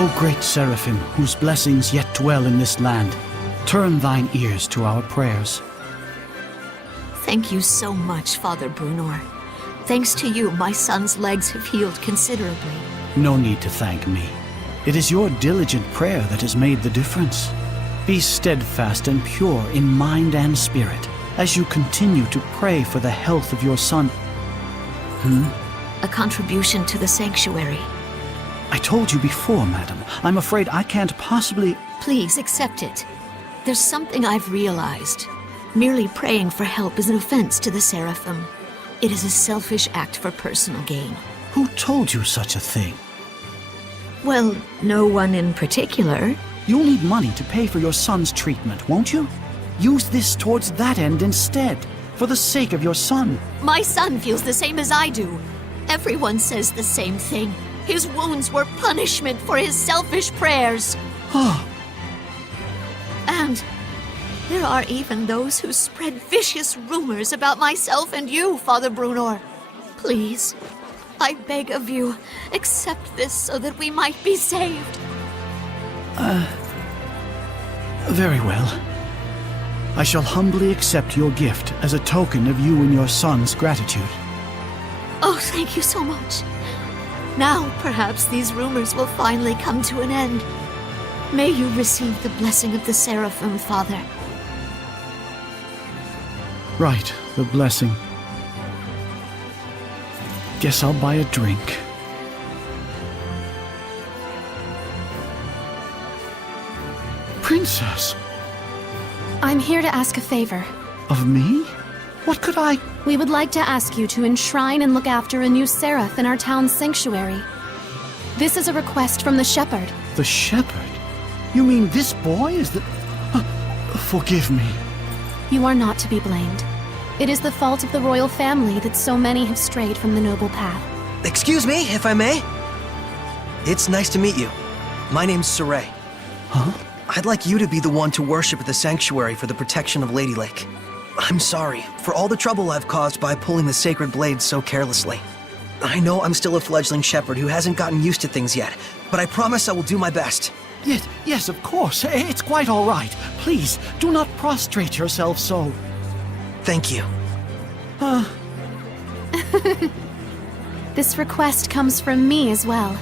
O great Seraphim, whose blessings yet dwell in this land, turn thine ears to our prayers. Thank you so much, Father Brunor. Thanks to you, my son's legs have healed considerably. No need to thank me. It is your diligent prayer that has made the difference. Be steadfast and pure in mind and spirit as you continue to pray for the health of your son. A contribution to the sanctuary. I told you before, madam. I'm afraid I can't possibly... Please accept it. There's something I've realized. Merely praying for help is an offense to the Seraphim. It is a selfish act for personal gain. Who told you such a thing? Well, no one in particular. You'll need money to pay for your son's treatment, won't you? Use this towards that end instead, for the sake of your son. My son feels the same as I do. Everyone says the same thing. His wounds were punishment for his selfish prayers. And there are even those who spread vicious rumors about myself and you, Father Brunor. Please, I beg of you, accept this so that we might be saved. Very well. I shall humbly accept your gift as a token of you and your son's gratitude. Oh, thank you so much. Now, perhaps these rumors will finally come to an end. May you receive the blessing of the Seraphim, Father. Right, the blessing. Guess I'll buy a drink. Princess! I'm here to ask a favor. Of me? What could I... We would like to ask you to enshrine and look after a new seraph in our town's sanctuary. This is a request from the shepherd. The shepherd? You mean this boy is the... Forgive me. You are not to be blamed. It is the fault of the royal family that so many have strayed from the noble path. Excuse me, if I may? It's nice to meet you. My name's Saray. Huh? I'd like you to be the one to worship at the sanctuary for the protection of Lady Lake. I'm sorry for all the trouble I've caused by pulling the sacred blade so carelessly. I know I'm still a fledgling shepherd who hasn't gotten used to things yet, but I promise I will do my best. Yes, of course. It's quite all right. Please, do not prostrate yourself so. Thank you. This request comes from me as well.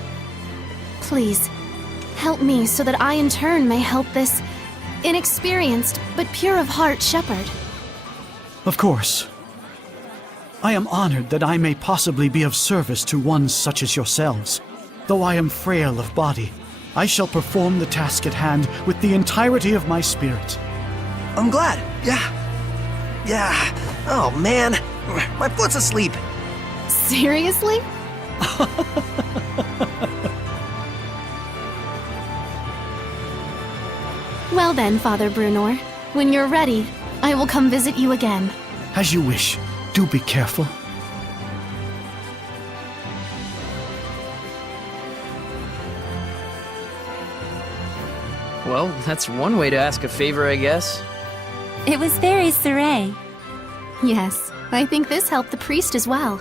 Please, help me so that I in turn may help this inexperienced but pure of heart shepherd. Of course. I am honored that I may possibly be of service to ones such as yourselves. Though I am frail of body, I shall perform the task at hand with the entirety of my spirit. I'm glad. Yeah. Oh, man. My foot's asleep. Seriously? Well then, Father Brunor, when you're ready, I will come visit you again. As you wish. Do be careful. Well, that's one way to ask a favor, I guess. It was very Saray. Yes, I think this helped the priest as well.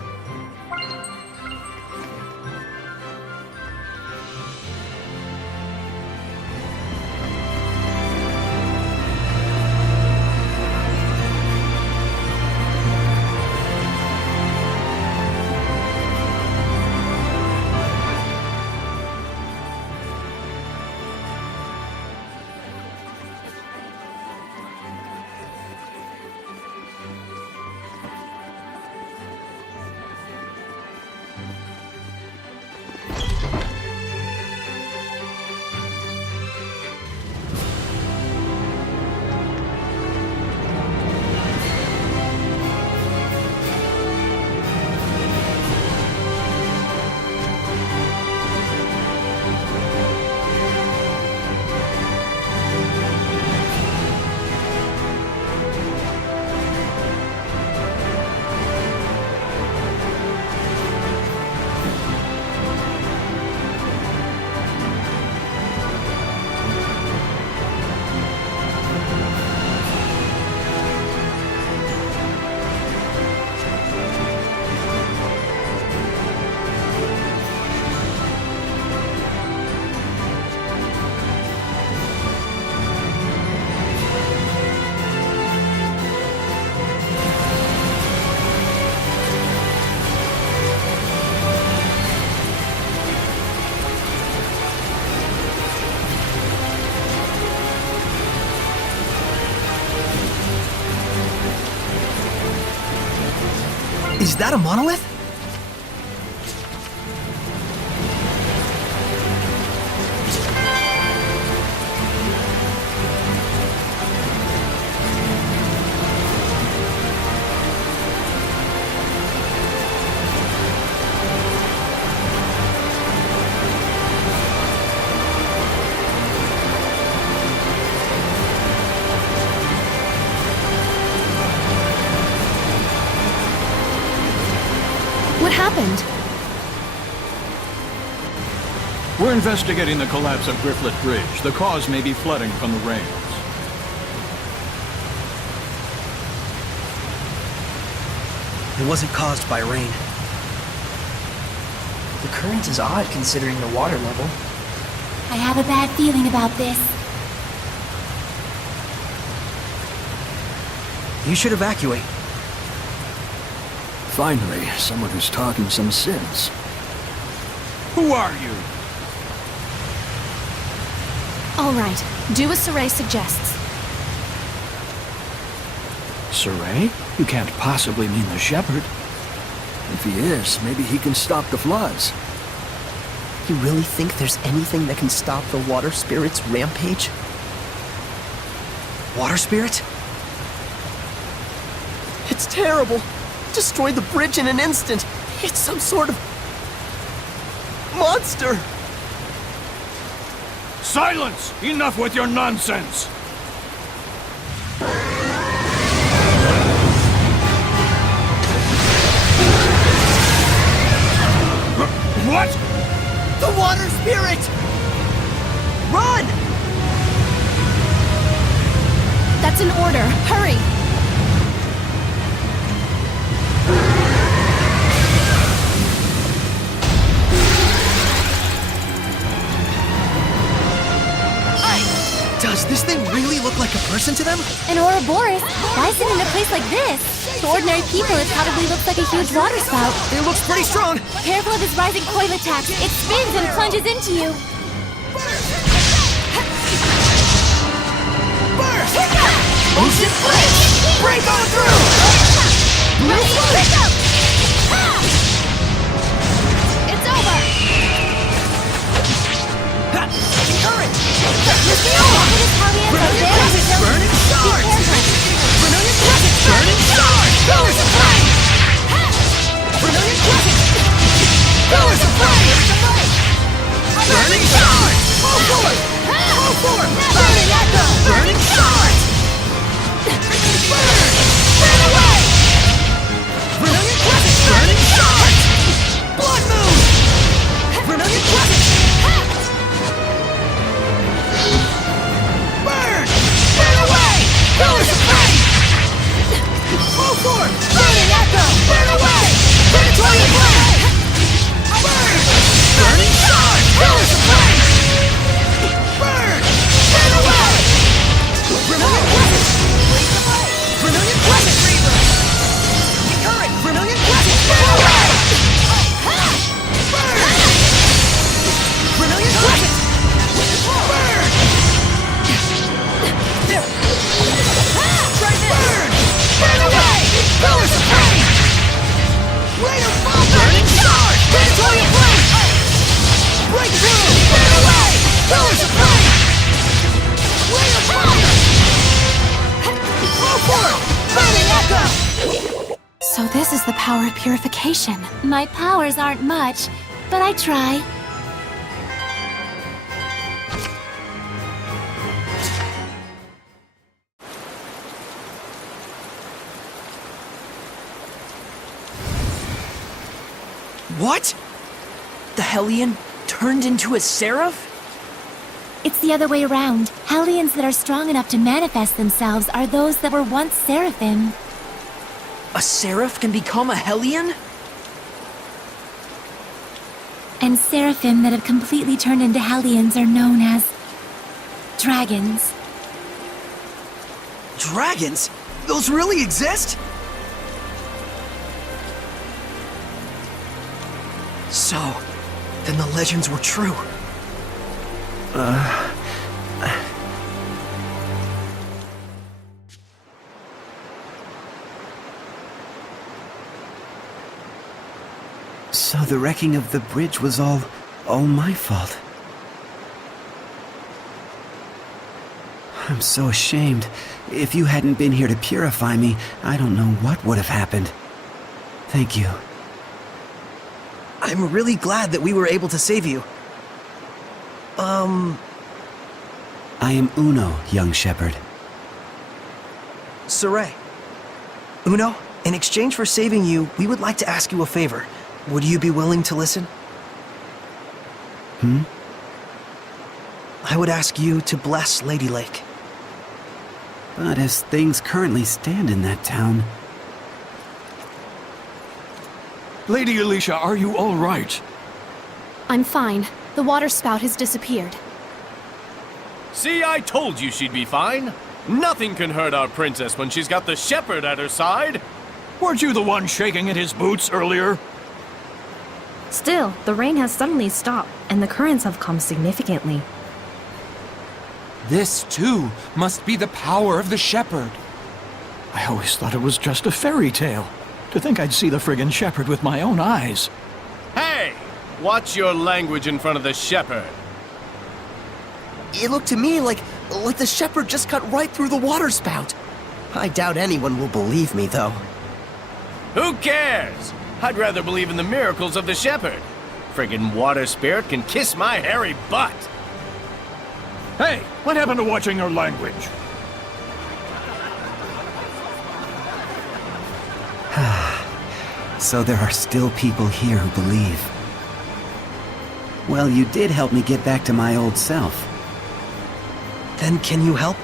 Is that a monolith? What happened? We're investigating the collapse of Grifflet Bridge. The cause may be flooding from the rains. It wasn't caused by rain. The current is odd considering the water level. I have a bad feeling about this. You should evacuate. Finally, someone who's talking some sense. Who are you? All right, do as Saray suggests. Saray? You can't possibly mean the shepherd. If he is, maybe he can stop the floods. You really think there's anything that can stop the water spirit's rampage? Water spirit? It's terrible! Destroyed the bridge in an instant! It's some sort of... monster! Silence! Enough with your nonsense! What? The water spirit! Run! That's an order. Hurry! Does this thing really look like a person to them? An Ouroboros? Why is it in a place like this? To ordinary people, it probably looks like a huge water spout. It looks pretty strong! Careful of his rising coil attacks. It spins and plunges into you. Burst! Ocean Blitz! Break on through! It's over! Current! Burning shards! Brilliant presence! Burning shards! Pillars of flame! Brilliant presence! Pillars of flame! Burning shards! All forward! All forward! Burning echo! Burning shards! Burn! Burn away! Brilliant presence! Burning shards! Blood moon! Brilliant presence! Burn! Burn away! Pillars of flame! All forward! Burning echo! Burn away! Predatory flame! Burn! Burning shards! Pillars of flame! Burn! Burn away! Brilliant presence! Brilliant presence! Current! Brilliant presence! Burn away! Burn! Brilliant presence! Burn! Burn! Burn away! Pillars of flame! Later fall! Burning shards! Predatory flame! Break through! Burn away! Pillars of flame! Later fall! Flow forward! Burning echo! So this is the power of purification. My powers aren't much, but I try. What? The Hellion turned into a seraph? It's the other way around. Hellions that are strong enough to manifest themselves are those that were once seraphim. A seraph can become a Hellion? And seraphim that have completely turned into Hellions are known as... dragons. Dragons? Those really exist? So, then the legends were true. So the wrecking of the bridge was all my fault. I'm so ashamed. If you hadn't been here to purify me, I don't know what would have happened. Thank you. I'm really glad that we were able to save you. I am Uno, young shepherd. Saray. Uno, in exchange for saving you, we would like to ask you a favor. Would you be willing to listen? I would ask you to bless Lady Lake. But as things currently stand in that town... Lady Alicia, are you all right? I'm fine. The water spout has disappeared. See, I told you she'd be fine. Nothing can hurt our princess when she's got the shepherd at her side. Weren't you the one shaking at his boots earlier? Still, the rain has suddenly stopped, and the currents have calmed significantly. This, too, must be the power of the shepherd. I always thought it was just a fairy tale. To think I'd see the friggin' shepherd with my own eyes. Hey! Watch your language in front of the shepherd. It looked to me like the shepherd just cut right through the water spout. I doubt anyone will believe me, though. Who cares? I'd rather believe in the miracles of the shepherd. Friggin' water spirit can kiss my hairy butt. Hey, what happened to watching your language? So there are still people here who believe. Well, you did help me get back to my old self. Then can you help?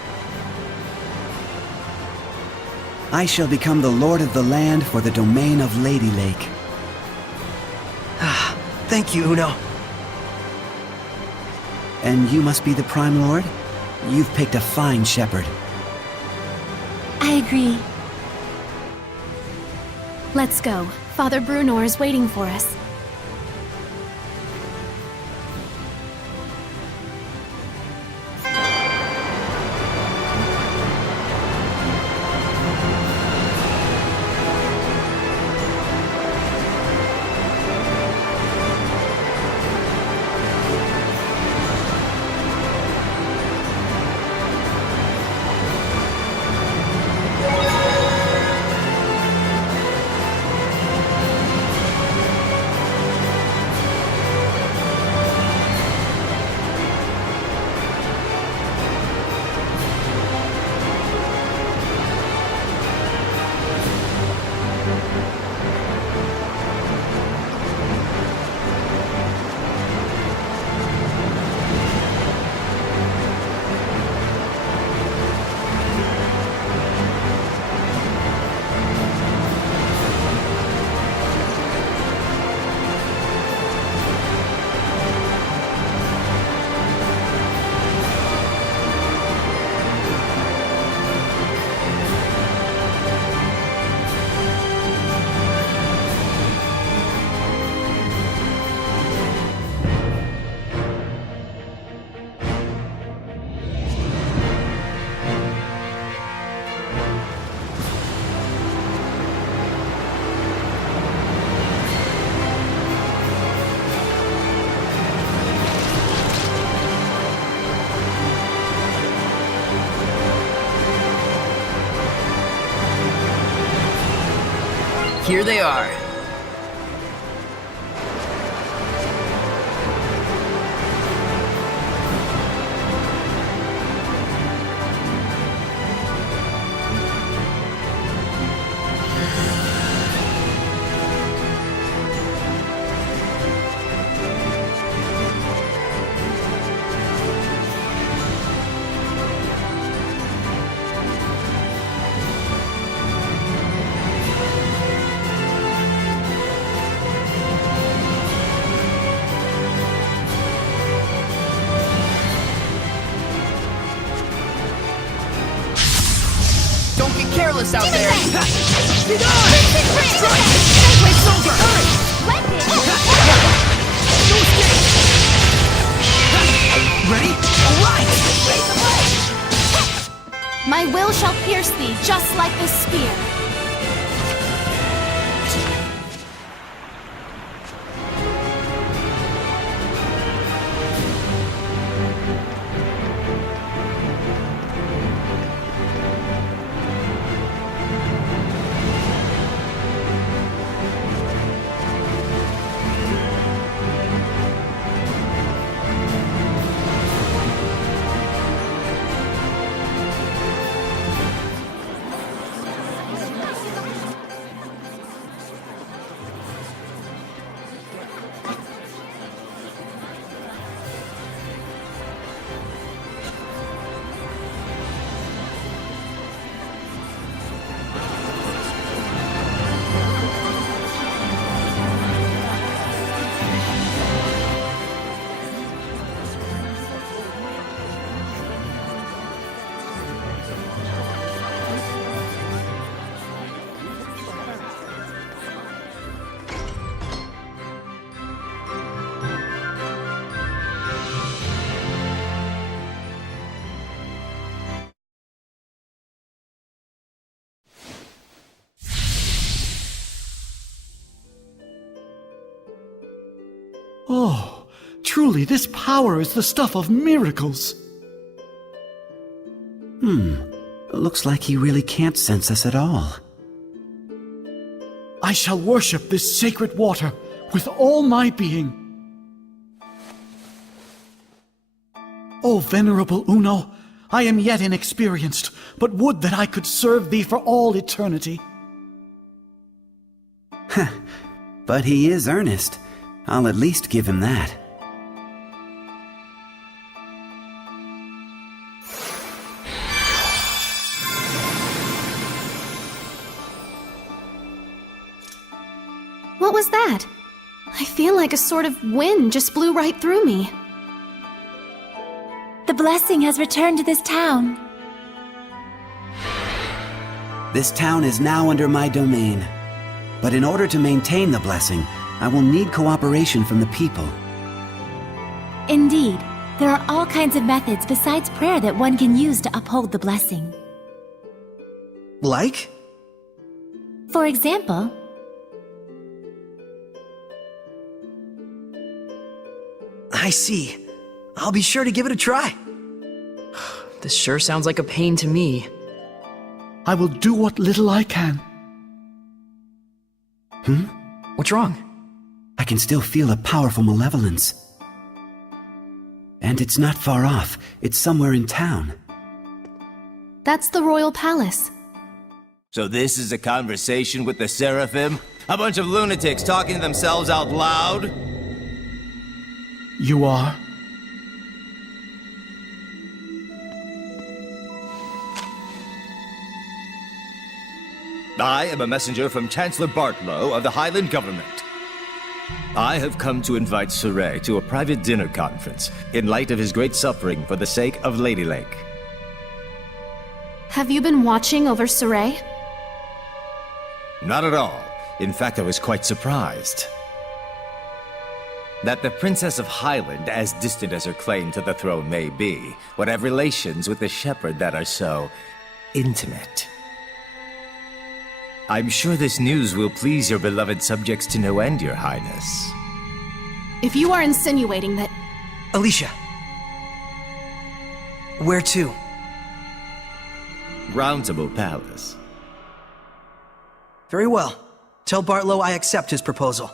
I shall become the lord of the land for the domain of Lady Lake. Thank you, Uno. And you must be the Prime Lord? You've picked a fine shepherd. I agree. Let's go. Father Brunor is waiting for us. Here they are. Don't get careless out there! Ready? Alright! My will shall pierce thee, just like this spear. Oh, truly this power is the stuff of miracles. Looks like he really can't sense us at all. I shall worship this sacred water with all my being. O venerable Uno, I am yet inexperienced, but would that I could serve thee for all eternity. But he is earnest. I'll at least give him that. What was that? I feel like a sort of wind just blew right through me. The blessing has returned to this town. This town is now under my domain. But in order to maintain the blessing, I will need cooperation from the people. Indeed, there are all kinds of methods besides prayer that one can use to uphold the blessing. Like? For example, I see. I'll be sure to give it a try. This sure sounds like a pain to me. I will do what little I can. What's wrong? I can still feel a powerful malevolence. And it's not far off. It's somewhere in town. That's the royal palace. So this is a conversation with the Seraphim? A bunch of lunatics talking to themselves out loud? You are? I am a messenger from Chancellor Bartlow of the Highland government. I have come to invite Suray to a private dinner conference in light of his great suffering for the sake of Lady Lake. Have you been watching over Suray? Not at all. In fact, I was quite surprised. That the Princess of Highland, as distant as her claim to the throne may be, would have relations with the shepherd that are so intimate. I'm sure this news will please your beloved subjects to no end, Your Highness. If you are insinuating that... Alicia. Where to? Roundtable Palace. Very well. Tell Bartlow I accept his proposal.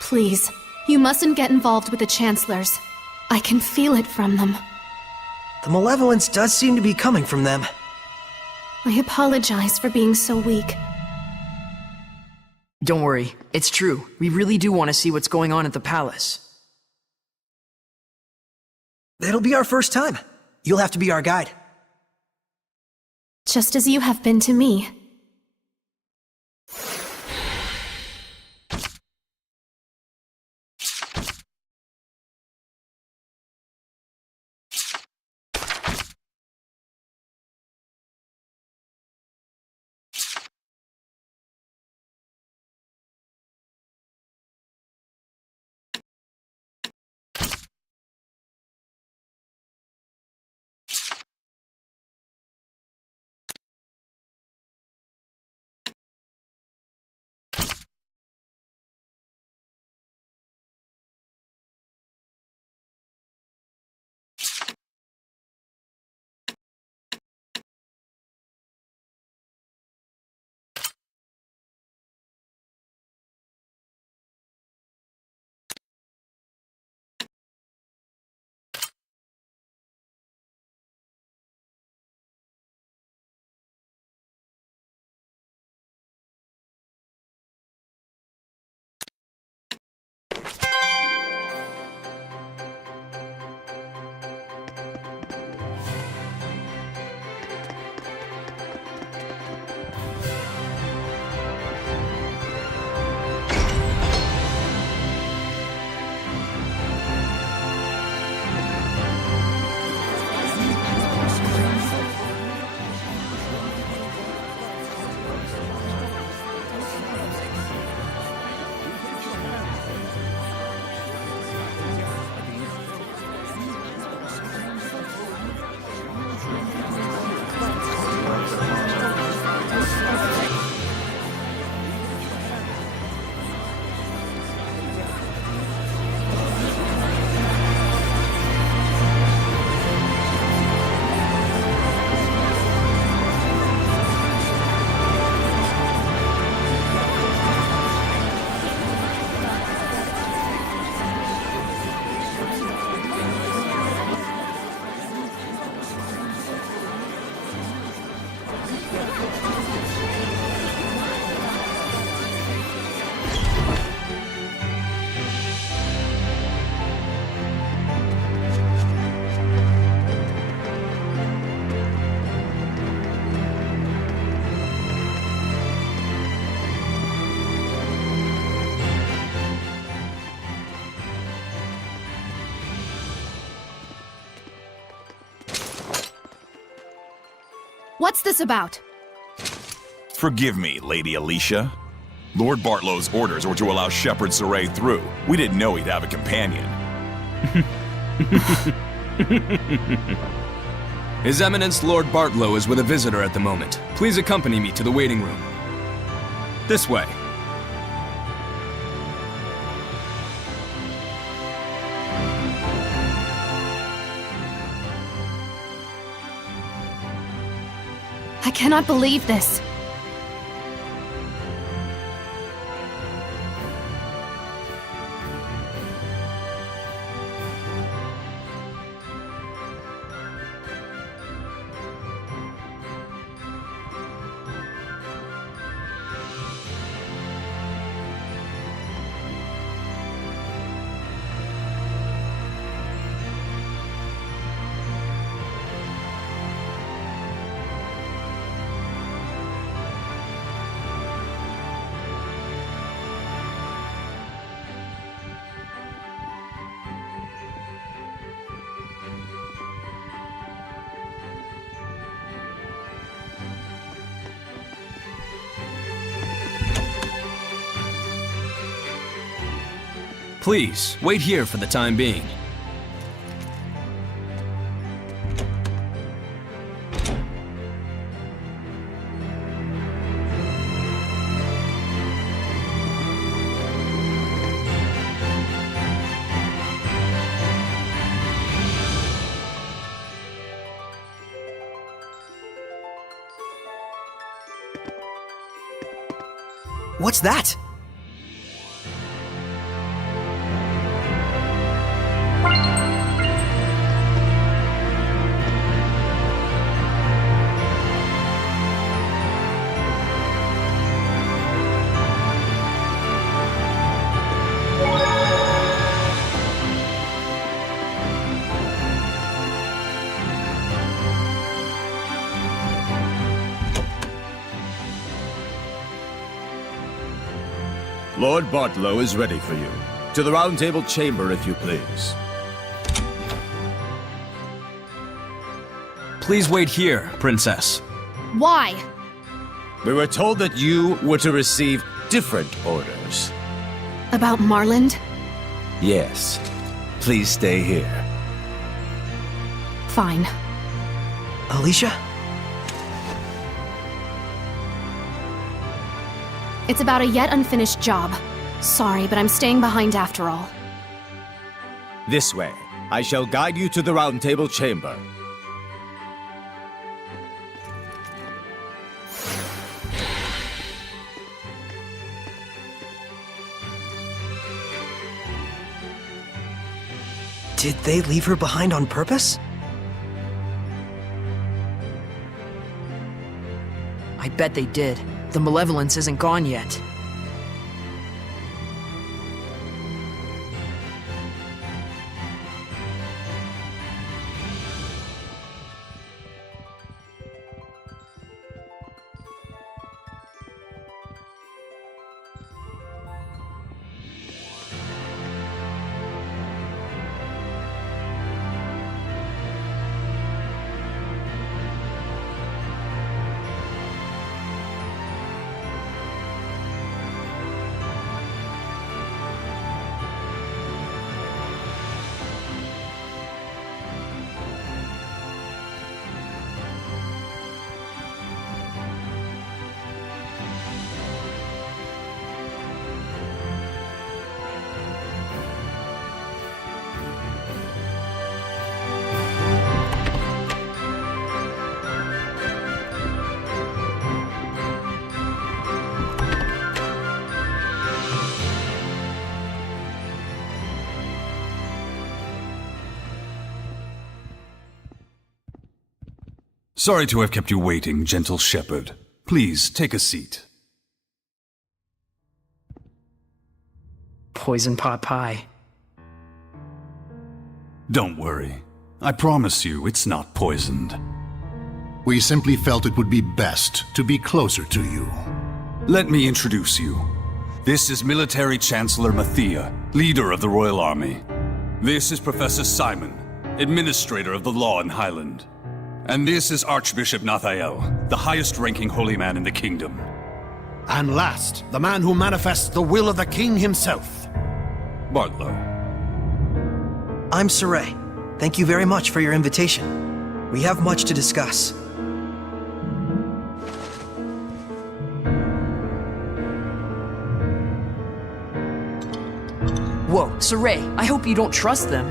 Please, you mustn't get involved with the Chancellors. I can feel it from them. The malevolence does seem to be coming from them. I apologize for being so weak. Don't worry, it's true. We really do want to see what's going on at the palace. It'll be our first time. You'll have to be our guide. Just as you have been to me. What's this about? Forgive me, Lady Alicia. Lord Bartlow's orders were to allow Shepherd Saray through. We didn't know he'd have a companion. His Eminence Lord Bartlow is with a visitor at the moment. Please accompany me to the waiting room. This way. I cannot believe this. Please, wait here for the time being. What's that? Lord Bartlow is ready for you. To the Round Table chamber, if you please. Please wait here, Princess. Why? We were told that you were to receive different orders. About Marland? Yes. Please stay here. Fine. Alicia? It's about a yet unfinished job. Sorry, but I'm staying behind after all. This way. I shall guide you to the Round Table chamber. Did they leave her behind on purpose? I bet they did. The malevolence isn't gone yet. Sorry to have kept you waiting, gentle shepherd. Please, take a seat. Poison pot pie. Don't worry. I promise you it's not poisoned. We simply felt it would be best to be closer to you. Let me introduce you. This is Military Chancellor Mathia, leader of the Royal Army. This is Professor Simon, administrator of the law in Highland. And this is Archbishop Nathael, the highest-ranking holy man in the kingdom. And last, the man who manifests the will of the king himself. Bartlow. I'm Saray. Thank you very much for your invitation. We have much to discuss. Whoa, Saray, I hope you don't trust them.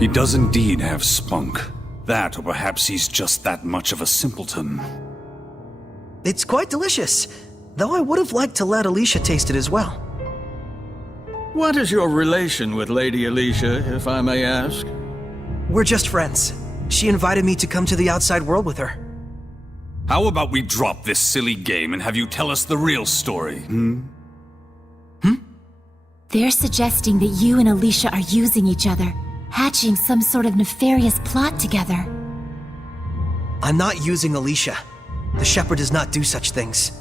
He does indeed have spunk. That, or perhaps he's just that much of a simpleton. It's quite delicious, though I would have liked to let Alicia taste it as well. What is your relation with Lady Alicia, if I may ask? We're just friends. She invited me to come to the outside world with her. How about we drop this silly game and have you tell us the real story, They're suggesting that you and Alicia are using each other, hatching some sort of nefarious plot together. I'm not using Alicia. The Shepherd does not do such things.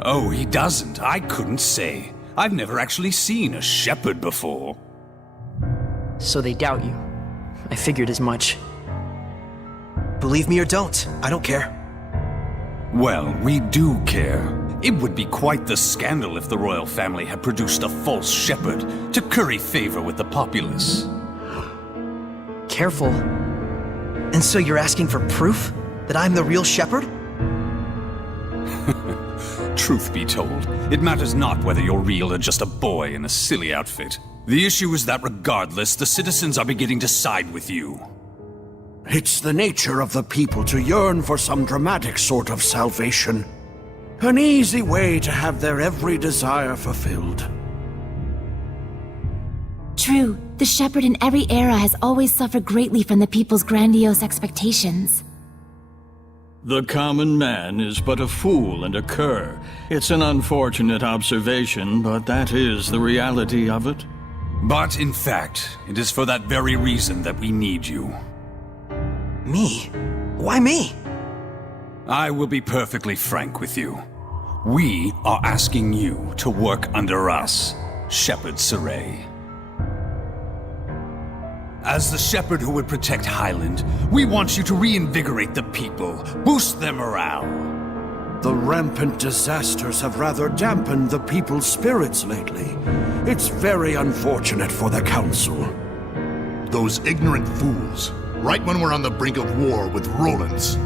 Oh, he doesn't. I couldn't say. I've never actually seen a shepherd before. So they doubt you. I figured as much. Believe me or don't, I don't care. Well, we do care. It would be quite the scandal if the royal family had produced a false shepherd to curry favor with the populace. Careful. And so you're asking for proof that I'm the real shepherd? Truth be told, it matters not whether you're real or just a boy in a silly outfit. The issue is that regardless, the citizens are beginning to side with you. It's the nature of the people to yearn for some dramatic sort of salvation. An easy way to have their every desire fulfilled. True, the Shepherd in every era has always suffered greatly from the people's grandiose expectations. The common man is but a fool and a cur. It's an unfortunate observation, but that is the reality of it. But in fact, it is for that very reason that we need you. Me? Why me? I will be perfectly frank with you. We are asking you to work under us, Shepherd Saray. As the shepherd who would protect Highland, we want you to reinvigorate the people, boost their morale. The rampant disasters have rather dampened the people's spirits lately. It's very unfortunate for the Council. Those ignorant fools. Right when we're on the brink of war with Roland's.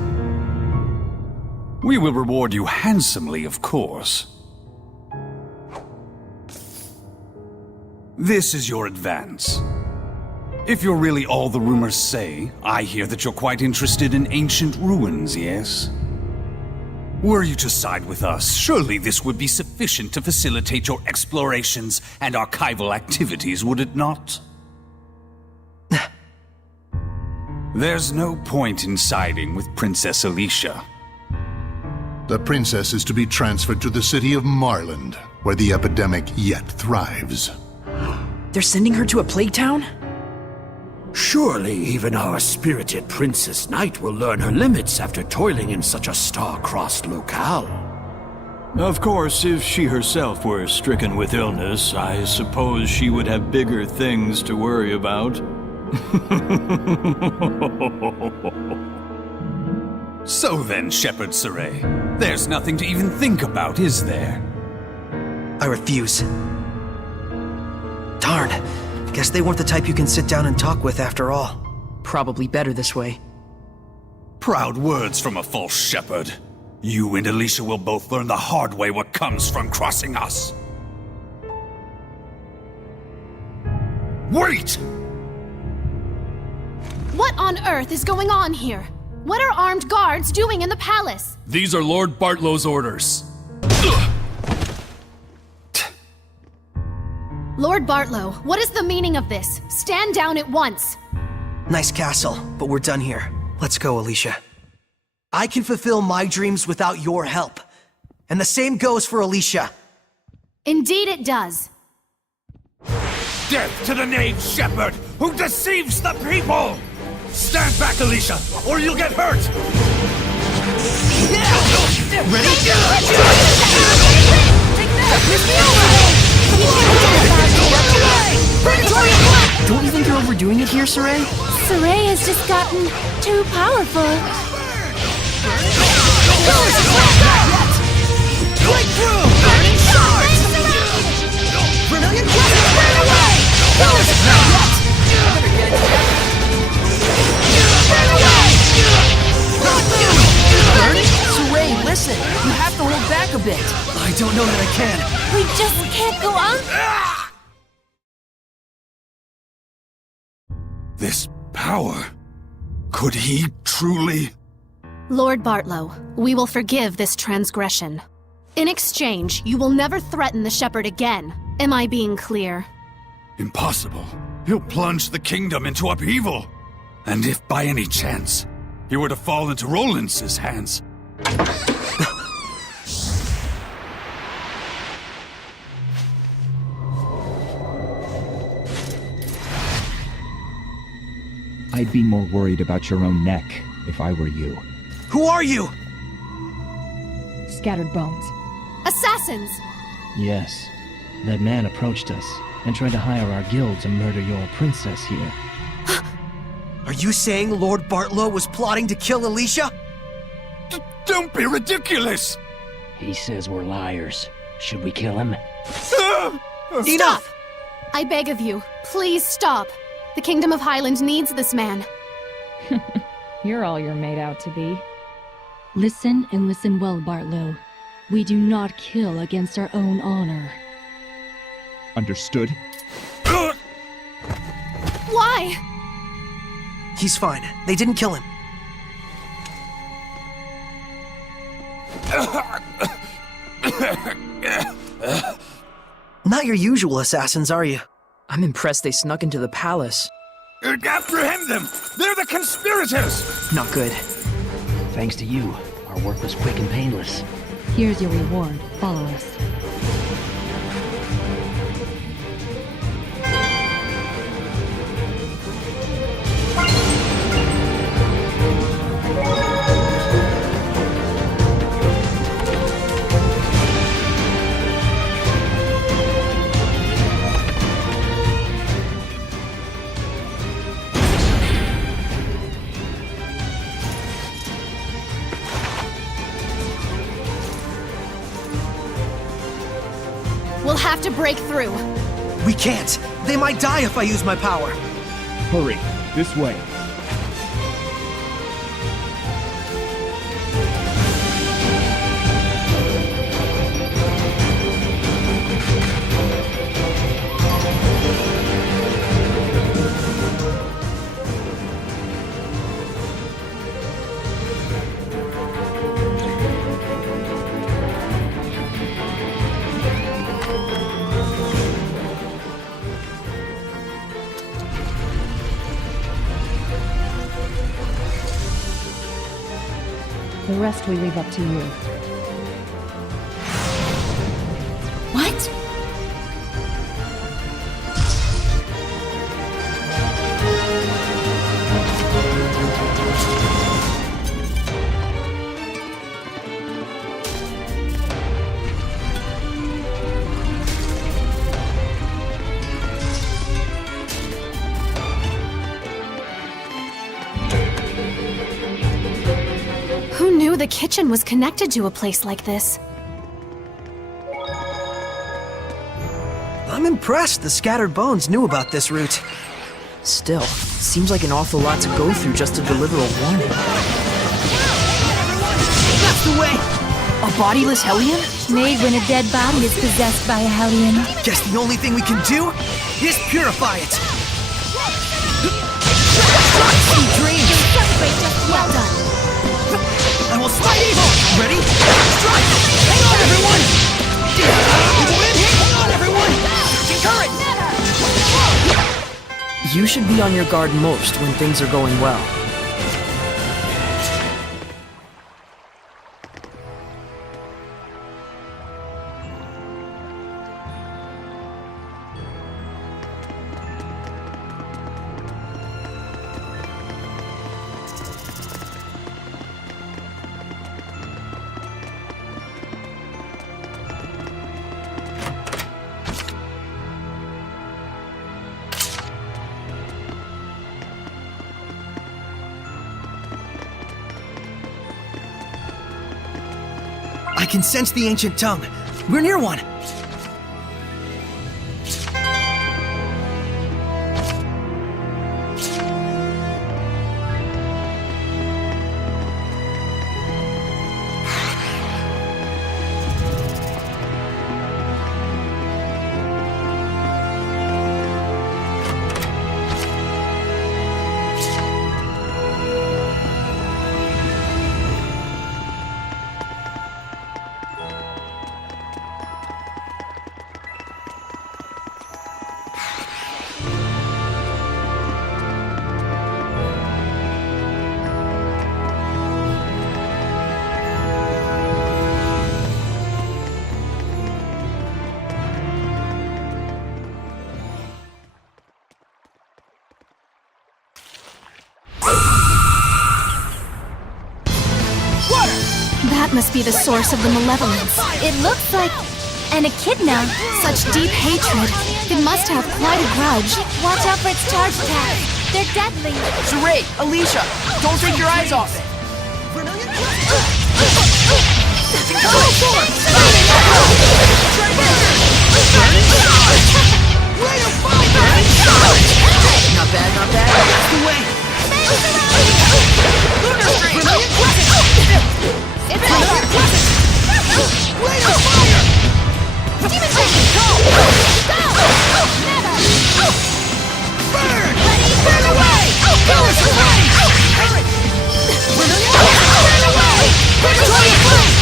We will reward you handsomely, of course. This is your advance. If you're really all the rumors say, I hear that you're quite interested in ancient ruins, yes? Were you to side with us, surely this would be sufficient to facilitate your explorations and archival activities, would it not? There's no point in siding with Princess Alicia. The princess is to be transferred to the city of Marland, where the epidemic yet thrives. They're sending her to a plague town? Surely even our spirited Princess Knight will learn her limits after toiling in such a star-crossed locale. Of course, if she herself were stricken with illness, I suppose she would have bigger things to worry about. So then, Shepherd Saray, there's nothing to even think about, is there? I refuse. Darn. Guess they weren't the type you can sit down and talk with after all. Probably better this way. Proud words from a false shepherd. You and Alicia will both learn the hard way what comes from crossing us. Wait! What on earth is going on here? What are armed guards doing in the palace? These are Lord Bartlow's orders. Lord Bartlow, what is the meaning of this? Stand down at once! Nice castle, but we're done here. Let's go, Alicia. I can fulfill my dreams without your help. And the same goes for Alicia. Indeed it does. Death to the knave shepherd who deceives the people! Stand back, Alicia, or you'll get hurt! Ready? Don't you think you're a overdoing it here, Saray? Saray has just gotten too powerful. Break through! Burning shards! Vermilion Crescent, burn away! Burn away! Burning? Saray, listen! You have to hold back a bit. I don't know that I can. We just can't go on. This power. Could he truly? Lord Bartlow, we will forgive this transgression. In exchange, you will never threaten the shepherd again. Am I being clear? Impossible. He'll plunge the kingdom into upheaval. And if by any chance he were to fall into Rollins' hands. I'd be more worried about your own neck if I were you. Who are you? Scattered bones. Assassins! Yes. That man approached us and tried to hire our guild to murder your princess here. Are you saying Lord Bartlow was plotting to kill Alicia? Don't be ridiculous! He says we're liars. Should we kill him? Enough! I beg of you, please stop. The Kingdom of Highland needs this man. You're all you're made out to be. Listen and listen well, Bartlow. We do not kill against our own honor. Understood? Why? He's fine. They didn't kill him. Not your usual assassins, are you? I'm impressed they snuck into the palace. Apprehend them! They're the conspirators! Not good. Thanks to you, our work was quick and painless. Here's your reward. Follow us. We'll have to break through. We can't. They might die if I use my power. Hurry, this way. The rest we leave up to you. What? Who knew the kitchen was connected to a place like this? I'm impressed the Scattered Bones knew about this route. Still, seems like an awful lot to go through just to deliver a warning. That's the way! A bodiless Hellion? Made when a dead body is possessed by a Hellion. Guess the only thing we can do is purify it! Dreams! Well done. I will smite evil! Ready? Strike! Hang on, everyone! Hang on, everyone! Concurrent! You should be on your guard most when things are going well. I can sense the ancient tongue. We're near one. That must be the source of the malevolence. It looks like an echidna. Such deep hatred. It must have quite a grudge. Watch out for its charge attacks. They're deadly. Saray, Alicia, don't take your eyes off it. Not bad, not bad. That's the way. Lunar Stream! It's over. Rate of fire! Demon Dragon, go! Go! Never! Burn! Burn away! Colors of flame! Burn away! Purgatory of flame!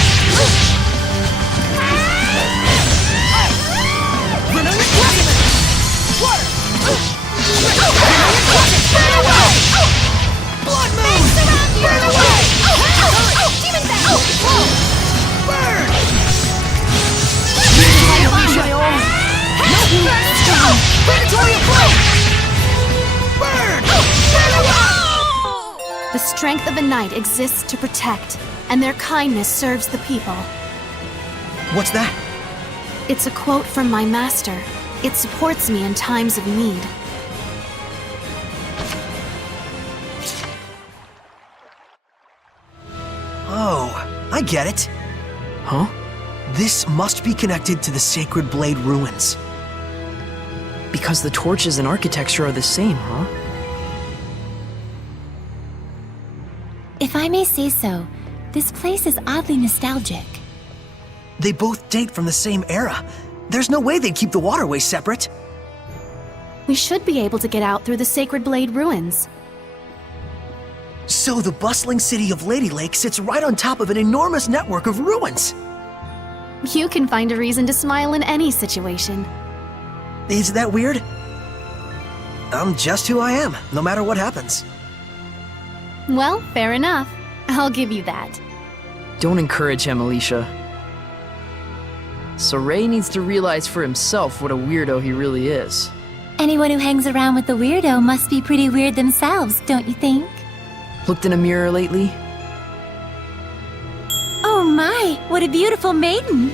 Burn away! Water! Burn away! Blood moon! Burn away! Demon Battle! Burn! Purgatory of flame! Burn! Burn away! The strength of a knight exists to protect, and their kindness serves the people. What's that? It's a quote from my master. It supports me in times of need. Oh, I get it. Huh? This must be connected to the Sacred Blade ruins. Because the torches and architecture are the same, huh? If I may say so, this place is oddly nostalgic. They both date from the same era. There's no way they'd keep the waterways separate. We should be able to get out through the Sacred Blade ruins. So the bustling city of Lady Lake sits right on top of an enormous network of ruins. You can find a reason to smile in any situation. Is that weird? I'm just who I am, no matter what happens. Well, fair enough. I'll give you that. Don't encourage him, Alicia. Saray needs to realize for himself what a weirdo he really is. Anyone who hangs around with the weirdo must be pretty weird themselves, don't you think? Looked in a mirror lately? Oh my, what a beautiful maiden!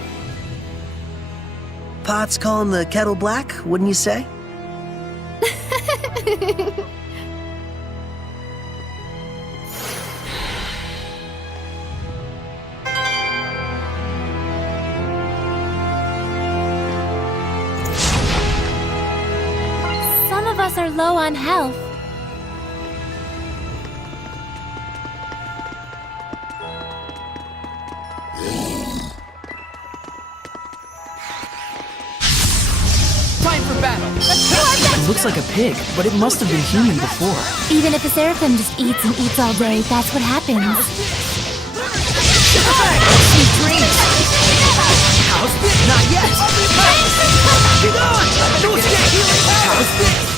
Pot's calling the kettle black, wouldn't you say? Some of us are low on health. Time for battle! It looks like a pig, but it must have been human before. Even if a seraphim just eats and eats all day, that's what happens. Sweet dreams! How's this? Not yet! Get on! Don't get healing! How's this?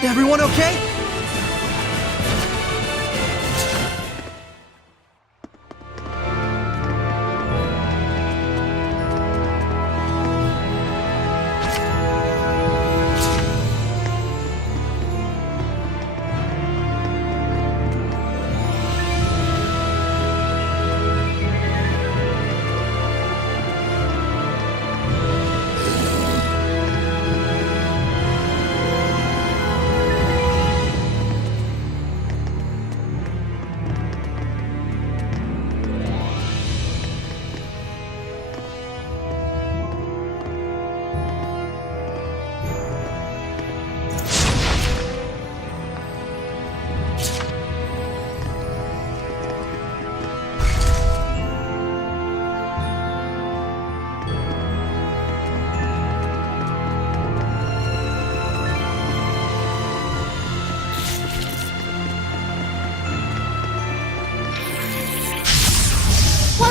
Everyone okay?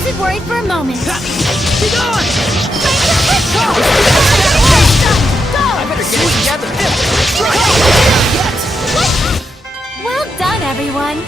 wasn't worried for a moment. Be gone! I better get it together. Well done, everyone.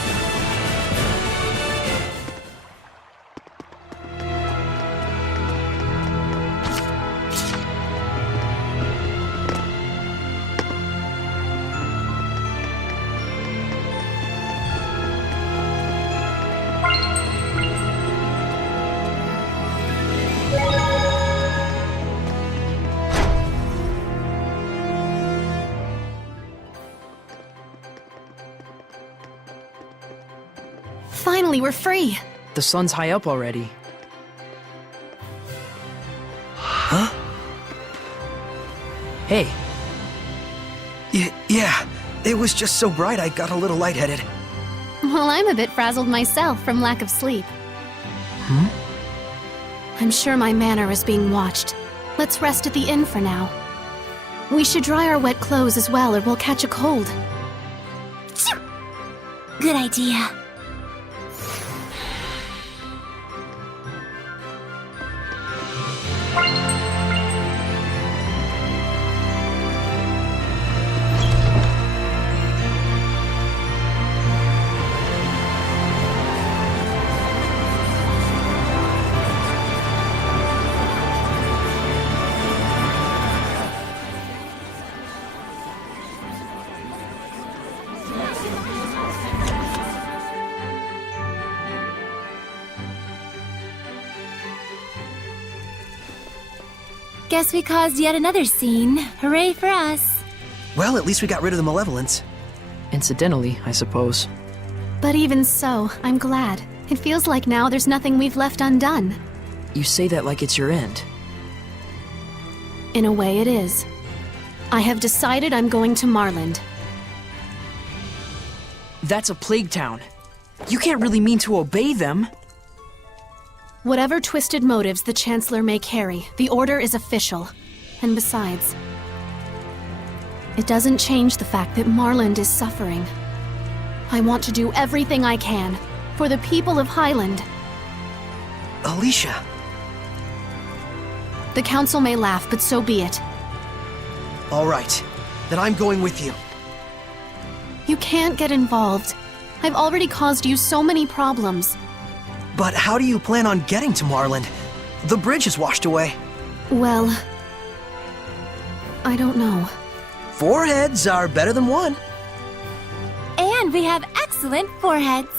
Finally, we're free. The sun's high up already. Huh? Hey. Yeah, it was just so bright I got a little lightheaded. Well, I'm a bit frazzled myself from lack of sleep. Hmm? I'm sure my manor is being watched. Let's rest at the inn for now. We should dry our wet clothes as well, or we'll catch a cold. Good idea. Guess we caused yet another scene. Hooray for us. Well, at least we got rid of the malevolence. Incidentally, I suppose. But even so, I'm glad. It feels like now there's nothing we've left undone. You say that like it's your end. In a way, it is. I have decided I'm going to Marland. That's a plague town. You can't really mean to obey them. Whatever twisted motives the Chancellor may carry, the order is official. And besides, it doesn't change the fact that Marland is suffering. I want to do everything I can for the people of Highland. Alicia. The Council may laugh, but so be it. All right. Then I'm going with you. You can't get involved. I've already caused you so many problems. But how do you plan on getting to Marland? The bridge is washed away. Well, I don't know. 4 heads are better than 1. And we have excellent foreheads.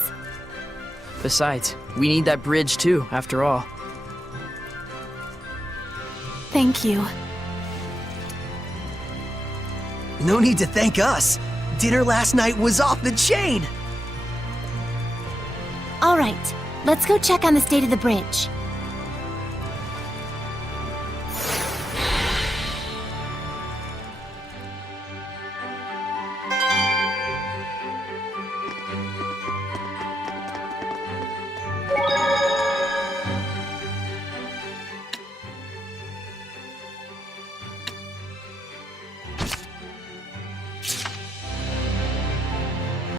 Besides, we need that bridge too, after all. Thank you. No need to thank us. Dinner last night was off the chain. All right, let's go check on the state of the bridge.